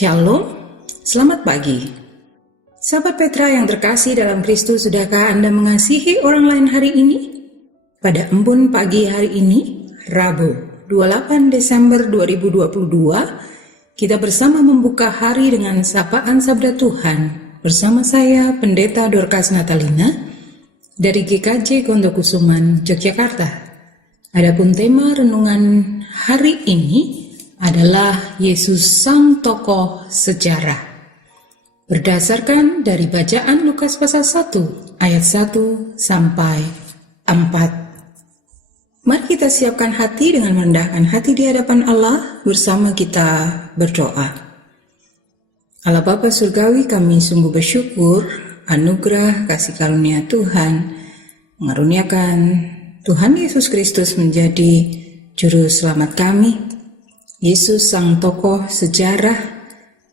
Shalom, selamat pagi. Sahabat Petra yang terkasih dalam Kristus, sudahkah Anda mengasihi orang lain hari ini? Pada embun pagi hari ini, Rabu 28 Desember 2022, kita bersama membuka hari dengan sapaan Sabda Tuhan bersama saya, Pendeta Dorcas Natalina, dari GKJ Kondokusuman, Yogyakarta. Adapun tema renungan hari ini adalah Yesus Sang Tokoh Sejarah. Berdasarkan dari bacaan Lukas pasal 1 ayat 1 sampai 4. Mari kita siapkan hati dengan merendahkan hati di hadapan Allah, bersama kita berdoa. Allah Bapa Surgawi, kami sungguh bersyukur anugerah kasih karunia Tuhan mengaruniakan Tuhan Yesus Kristus menjadi juru selamat kami. Yesus Sang Tokoh Sejarah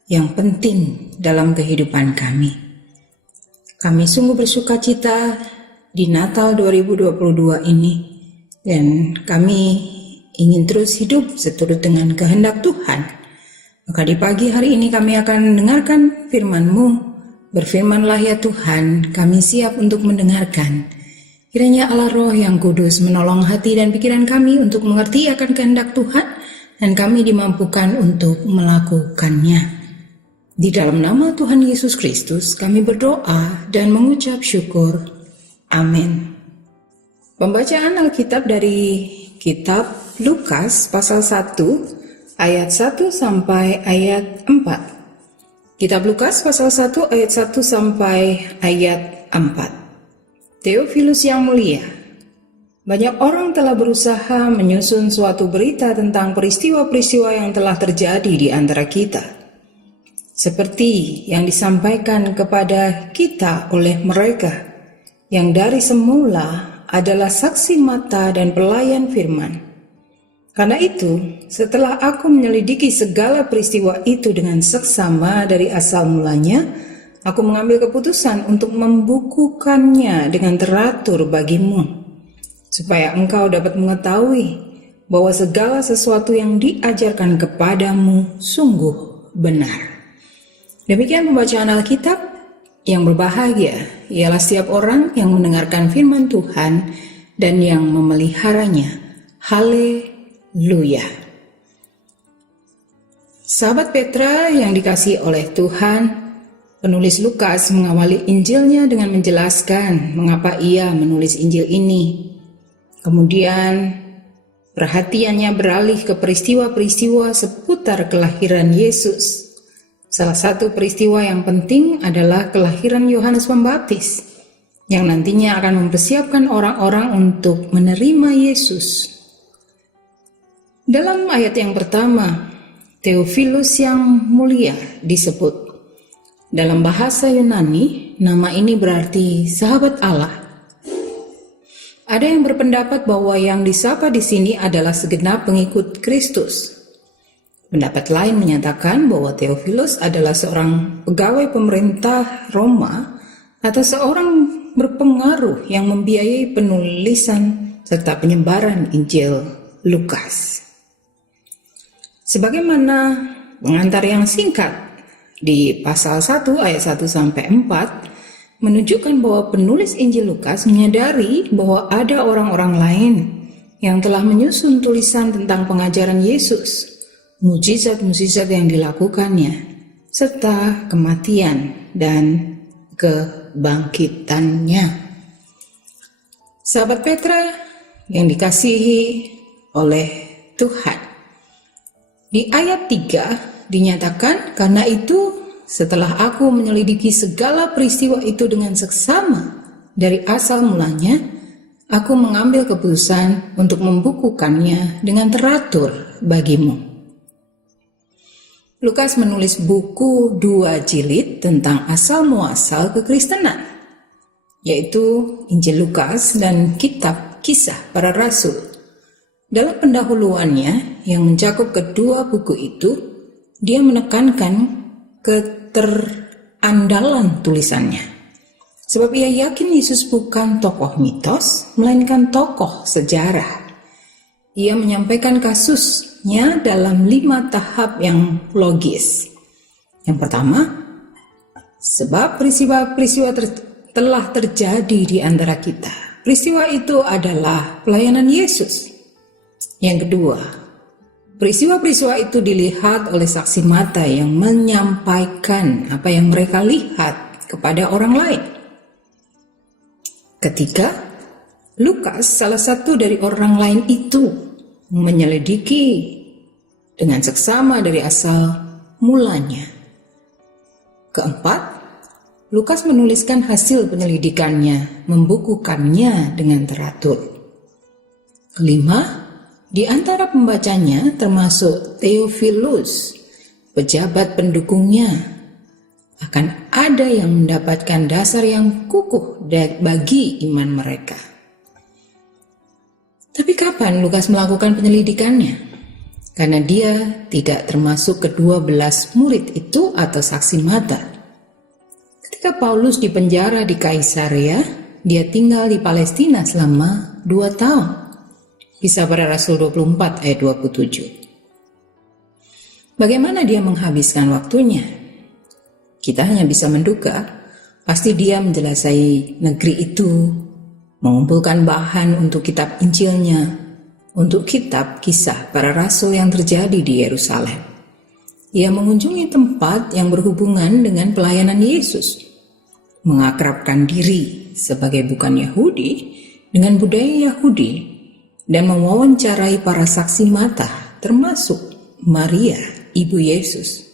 yang penting dalam kehidupan kami. Kami sungguh bersukacita di Natal 2022 ini, dan kami ingin terus hidup seturut dengan kehendak Tuhan. Maka di pagi hari ini kami akan mendengarkan firman-Mu. Berfirmanlah ya Tuhan, kami siap untuk mendengarkan. Kiranya Allah Roh yang Kudus menolong hati dan pikiran kami untuk mengerti akan kehendak Tuhan, dan kami dimampukan untuk melakukannya. Di dalam nama Tuhan Yesus Kristus kami berdoa dan mengucap syukur. Amin. Pembacaan Alkitab dari kitab Lukas pasal 1 ayat 1 sampai ayat 4. Kitab Lukas pasal 1 ayat 1 sampai ayat 4. Theophilus yang mulia, banyak orang telah berusaha menyusun suatu berita tentang peristiwa-peristiwa yang telah terjadi di antara kita, seperti yang disampaikan kepada kita oleh mereka yang dari semula adalah saksi mata dan pelayan firman. Karena itu, setelah aku menyelidiki segala peristiwa itu dengan seksama dari asal mulanya, aku mengambil keputusan untuk membukukannya dengan teratur bagimu, supaya engkau dapat mengetahui bahwa segala sesuatu yang diajarkan kepadamu sungguh benar. Demikian pembacaan Alkitab. Yang berbahagia ialah setiap orang yang mendengarkan firman Tuhan dan yang memeliharanya. Haleluya. Sahabat Petra yang dikasihi oleh Tuhan, penulis Lukas mengawali Injilnya dengan menjelaskan mengapa ia menulis Injil ini. Kemudian perhatiannya beralih ke peristiwa-peristiwa seputar kelahiran Yesus. Salah satu peristiwa yang penting adalah kelahiran Yohanes Pembaptis, yang nantinya akan mempersiapkan orang-orang untuk menerima Yesus. Dalam ayat yang pertama, Theophilus yang mulia disebut. Dalam bahasa Yunani, nama ini berarti sahabat Allah. Ada yang berpendapat bahwa yang disapa di sini adalah segenap pengikut Kristus. Pendapat lain menyatakan bahwa Theophilus adalah seorang pegawai pemerintah Roma atau seorang berpengaruh yang membiayai penulisan serta penyebaran Injil Lukas. Sebagaimana pengantar yang singkat di pasal 1 ayat 1 sampai 4 menunjukkan bahwa penulis Injil Lukas menyadari bahwa ada orang-orang lain yang telah menyusun tulisan tentang pengajaran Yesus, mujizat-mujizat yang dilakukannya, serta kematian dan kebangkitannya. Sahabat Petra yang dikasihi oleh Tuhan, di ayat 3 dinyatakan, karena itu setelah aku menyelidiki segala peristiwa itu dengan seksama dari asal mulanya, aku mengambil keputusan untuk membukukannya dengan teratur bagimu. Lukas menulis buku 2 jilid tentang asal-muasal kekristenan, yaitu Injil Lukas dan Kitab Kisah Para Rasul. Dalam pendahuluannya yang mencakup kedua buku itu, dia menekankan keterandalan tulisannya. Sebab ia yakin Yesus bukan tokoh mitos, melainkan tokoh sejarah. Ia menyampaikan kasusnya dalam 5 tahap yang logis. Yang pertama, sebab peristiwa-peristiwa telah terjadi di antara kita. Peristiwa itu adalah pelayanan Yesus. Yang kedua, peristiwa-peristiwa itu dilihat oleh saksi mata yang menyampaikan apa yang mereka lihat kepada orang lain. Ketiga, Lukas, salah satu dari orang lain itu, menyelidiki dengan seksama dari asal mulanya. Keempat, Lukas menuliskan hasil penyelidikannya, membukukannya dengan teratur. Kelima, di antara pembacanya termasuk Theophilus, pejabat pendukungnya, akan ada yang mendapatkan dasar yang kukuh bagi iman mereka. Tapi kapan Lukas melakukan penyelidikannya? Karena dia tidak termasuk ke-12 murid itu atau saksi mata. Ketika Paulus dipenjara di Kaisarea, dia tinggal di Palestina selama 2 tahun. Kisah Para Rasul 24 ayat 27. Bagaimana dia menghabiskan waktunya? Kita hanya bisa menduga, pasti dia menjelasai negeri itu, mengumpulkan bahan untuk kitab Injilnya, untuk kitab Kisah Para Rasul yang terjadi di Yerusalem. Ia mengunjungi tempat yang berhubungan dengan pelayanan Yesus, mengakrabkan diri sebagai bukan Yahudi dengan budaya Yahudi, dan mewawancarai para saksi mata, termasuk Maria, ibu Yesus.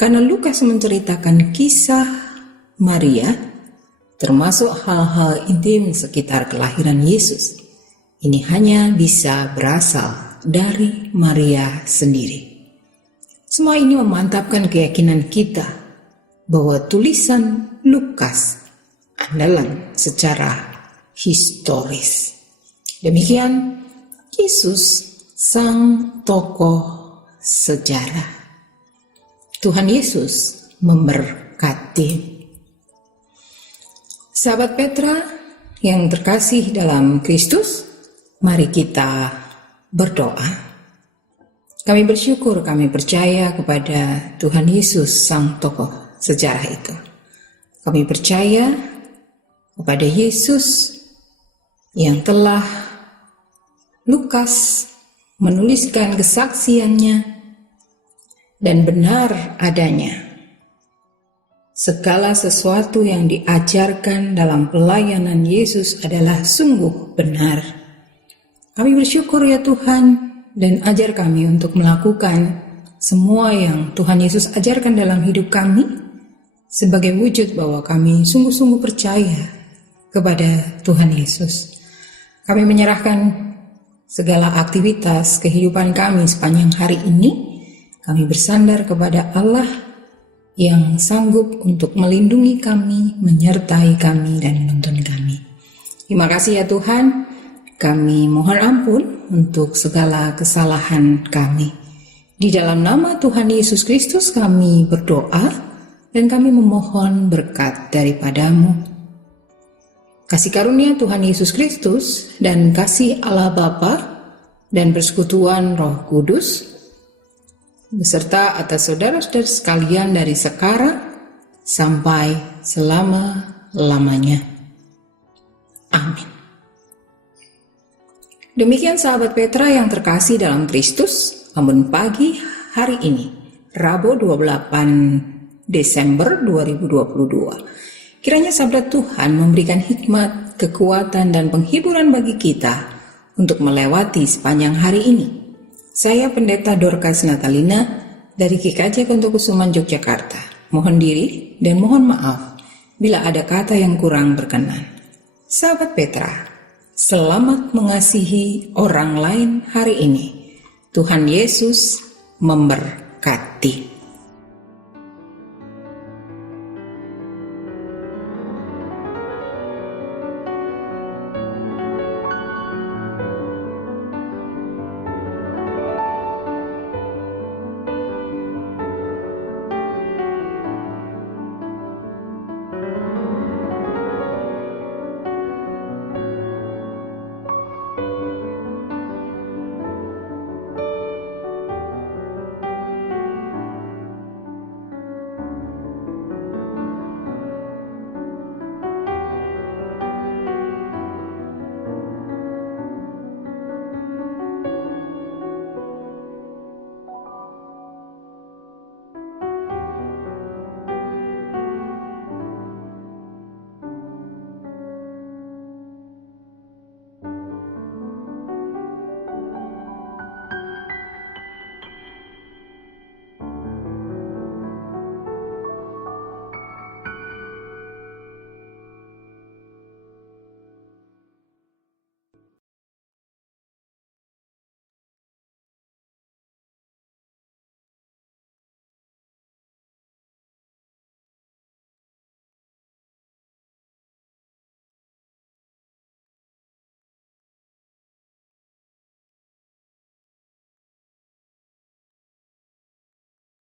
Karena Lukas menceritakan kisah Maria, termasuk hal-hal intim sekitar kelahiran Yesus, ini hanya bisa berasal dari Maria sendiri. Semua ini memantapkan keyakinan kita bahwa tulisan Lukas andalan secara historis. Demikian Yesus, sang tokoh sejarah. Tuhan Yesus memberkati. Sahabat Petra yang terkasih dalam Kristus, mari kita berdoa. Kami bersyukur, kami percaya kepada Tuhan Yesus, sang tokoh sejarah itu. Kami percaya kepada Yesus yang telah Lukas menuliskan kesaksiannya dan benar adanya. Segala sesuatu yang diajarkan dalam pelayanan Yesus adalah sungguh benar. Kami bersyukur ya Tuhan, dan ajar kami untuk melakukan semua yang Tuhan Yesus ajarkan dalam hidup kami, sebagai wujud bahwa kami sungguh-sungguh percaya kepada Tuhan Yesus. Kami menyerahkan segala aktivitas kehidupan kami sepanjang hari ini. Kami bersandar kepada Allah yang sanggup untuk melindungi kami, menyertai kami, dan menuntun kami. Terima kasih ya Tuhan, kami mohon ampun untuk segala kesalahan kami. Di dalam nama Tuhan Yesus Kristus kami berdoa, dan kami memohon berkat daripada-Mu. Kasih karunia Tuhan Yesus Kristus, dan kasih Allah Bapa, dan persekutuan Roh Kudus, beserta atas saudara-saudara sekalian dari sekarang sampai selama-lamanya. Amin. Demikian sahabat Petra yang terkasih dalam Kristus, namun pagi hari ini, Rabu 28 Desember 2022, kiranya sabda Tuhan memberikan hikmat, kekuatan, dan penghiburan bagi kita untuk melewati sepanjang hari ini. Saya Pendeta Dorcas Natalina dari GKJ Kontokusuman Yogyakarta. Mohon diri dan mohon maaf bila ada kata yang kurang berkenan. Sahabat Petra, selamat mengasihi orang lain hari ini. Tuhan Yesus memberkati.